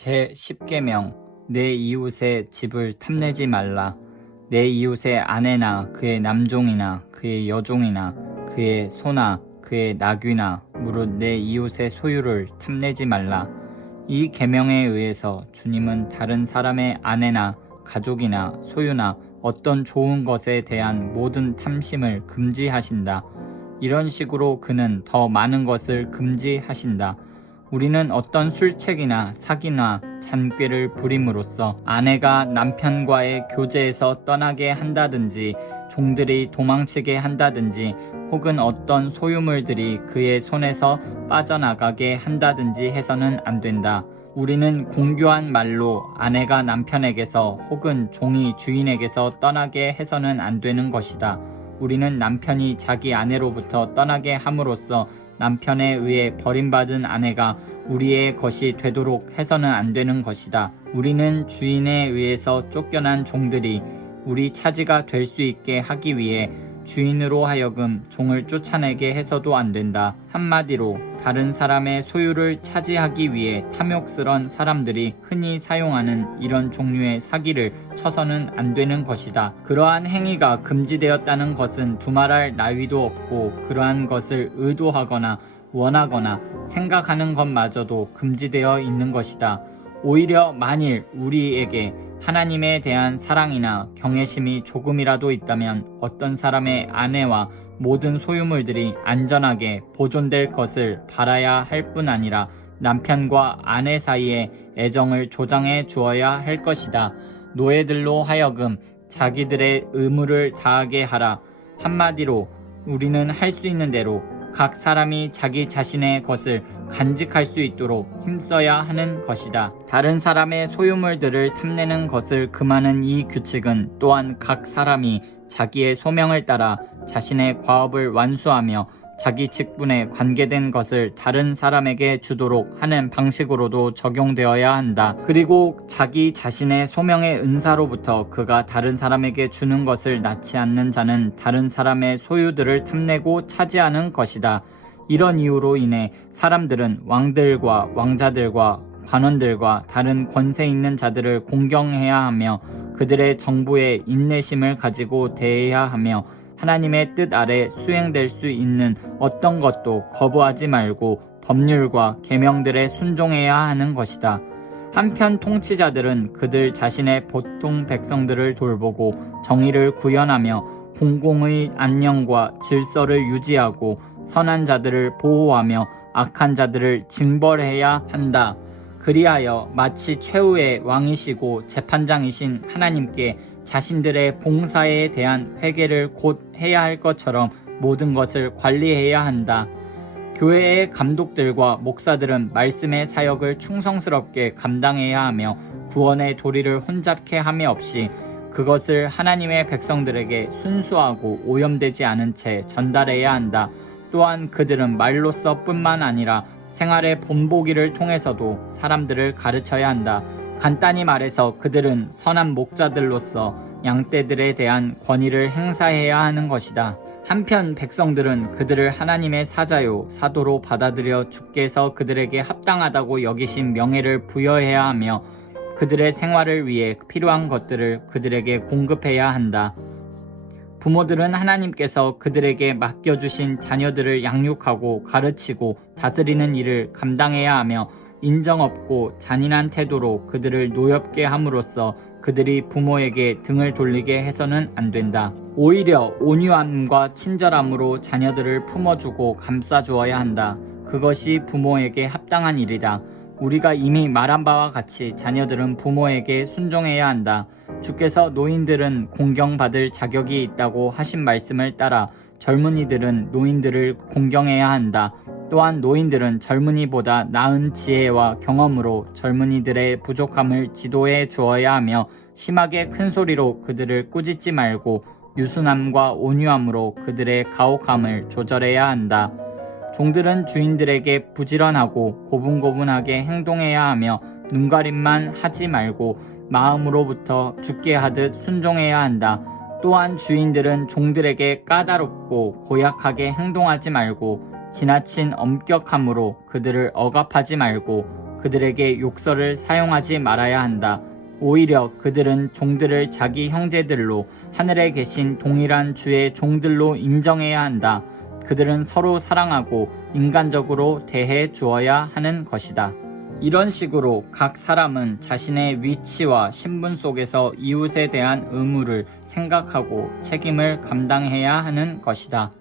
제10계명 내 이웃의 집을 탐내지 말라. 내 이웃의 아내나 그의 남종이나 그의 여종이나 그의 소나 그의 나귀나 무릇 내 이웃의 소유를 탐내지 말라. 이 계명에 의해서 주님은 다른 사람의 아내나 가족이나 소유나 어떤 좋은 것에 대한 모든 탐심을 금지하신다. 이런 식으로 그는 더 많은 것을 금지하신다. 우리는 어떤 술책이나 사기나 잔꾀를 부림으로써 아내가 남편과의 교제에서 떠나게 한다든지 종들이 도망치게 한다든지 혹은 어떤 소유물들이 그의 손에서 빠져나가게 한다든지 해서는 안 된다. 우리는 공교한 말로 아내가 남편에게서 혹은 종이 주인에게서 떠나게 해서는 안 되는 것이다. 우리는 남편이 자기 아내로부터 떠나게 함으로써 남편에 의해 버림받은 아내가 우리의 것이 되도록 해서는 안 되는 것이다. 우리는 주인에 의해서 쫓겨난 종들이 우리 차지가 될 수 있게 하기 위해 주인으로 하여금 종을 쫓아내게 해서도 안 된다. 한마디로 다른 사람의 소유를 차지하기 위해 탐욕스런 사람들이 흔히 사용하는 이런 종류의 사기를 쳐서는 안 되는 것이다. 그러한 행위가 금지되었다는 것은 두말할 나위도 없고 그러한 것을 의도하거나 원하거나 생각하는 것마저도 금지되어 있는 것이다. 오히려 만일 우리에게 하나님에 대한 사랑이나 경외심이 조금이라도 있다면 어떤 사람의 아내와 모든 소유물들이 안전하게 보존될 것을 바라야 할 뿐 아니라 남편과 아내 사이에 애정을 조장해 주어야 할 것이다. 노예들로 하여금 자기들의 의무를 다하게 하라. 한마디로 우리는 할 수 있는 대로 각 사람이 자기 자신의 것을 간직할 수 있도록 힘써야 하는 것이다. 다른 사람의 소유물들을 탐내는 것을 금하는 이 규칙은 또한 각 사람이 자기의 소명을 따라 자신의 과업을 완수하며 자기 직분에 관계된 것을 다른 사람에게 주도록 하는 방식으로도 적용되어야 한다. 그리고 자기 자신의 소명의 은사로부터 그가 다른 사람에게 주는 것을 낳지 않는 자는 다른 사람의 소유들을 탐내고 차지하는 것이다. 이런 이유로 인해 사람들은 왕들과 왕자들과 관원들과 다른 권세 있는 자들을 공경해야 하며 그들의 정부에 인내심을 가지고 대해야 하며 하나님의 뜻 아래 수행될 수 있는 어떤 것도 거부하지 말고 법률과 계명들에 순종해야 하는 것이다. 한편 통치자들은 그들 자신의 보통 백성들을 돌보고 정의를 구현하며 공공의 안녕과 질서를 유지하고 선한 자들을 보호하며 악한 자들을 징벌해야 한다. 그리하여 마치 최후의 왕이시고 재판장이신 하나님께 자신들의 봉사에 대한 회개를 곧 해야 할 것처럼 모든 것을 관리해야 한다. 교회의 감독들과 목사들은 말씀의 사역을 충성스럽게 감당해야 하며 구원의 도리를 혼잡케 함이 없이 그것을 하나님의 백성들에게 순수하고 오염되지 않은 채 전달해야 한다. 또한 그들은 말로써 뿐만 아니라 생활의 본보기를 통해서도 사람들을 가르쳐야 한다. 간단히 말해서 그들은 선한 목자들로서 양떼들에 대한 권위를 행사해야 하는 것이다. 한편 백성들은 그들을 하나님의 사자요 사도로 받아들여 주께서 그들에게 합당하다고 여기신 명예를 부여해야 하며 그들의 생활을 위해 필요한 것들을 그들에게 공급해야 한다. 부모들은 하나님께서 그들에게 맡겨주신 자녀들을 양육하고 가르치고 다스리는 일을 감당해야 하며 인정 없고 잔인한 태도로 그들을 노엽게 함으로써 그들이 부모에게 등을 돌리게 해서는 안 된다. 오히려 온유함과 친절함으로 자녀들을 품어주고 감싸주어야 한다. 그것이 부모에게 합당한 일이다. 우리가 이미 말한 바와 같이 자녀들은 부모에게 순종해야 한다. 주께서 노인들은 공경받을 자격이 있다고 하신 말씀을 따라 젊은이들은 노인들을 공경해야 한다. 또한 노인들은 젊은이보다 나은 지혜와 경험으로 젊은이들의 부족함을 지도해 주어야 하며 심하게 큰 소리로 그들을 꾸짖지 말고 유순함과 온유함으로 그들의 가혹함을 조절해야 한다. 종들은 주인들에게 부지런하고 고분고분하게 행동해야 하며 눈가림만 하지 말고 마음으로부터 주께 하듯 순종해야 한다. 또한 주인들은 종들에게 까다롭고 고약하게 행동하지 말고 지나친 엄격함으로 그들을 억압하지 말고 그들에게 욕설을 사용하지 말아야 한다. 오히려 그들은 종들을 자기 형제들로 하늘에 계신 동일한 주의 종들로 인정해야 한다. 그들은 서로 사랑하고 인간적으로 대해 주어야 하는 것이다. 이런 식으로 각 사람은 자신의 위치와 신분 속에서 이웃에 대한 의무를 생각하고 책임을 감당해야 하는 것이다.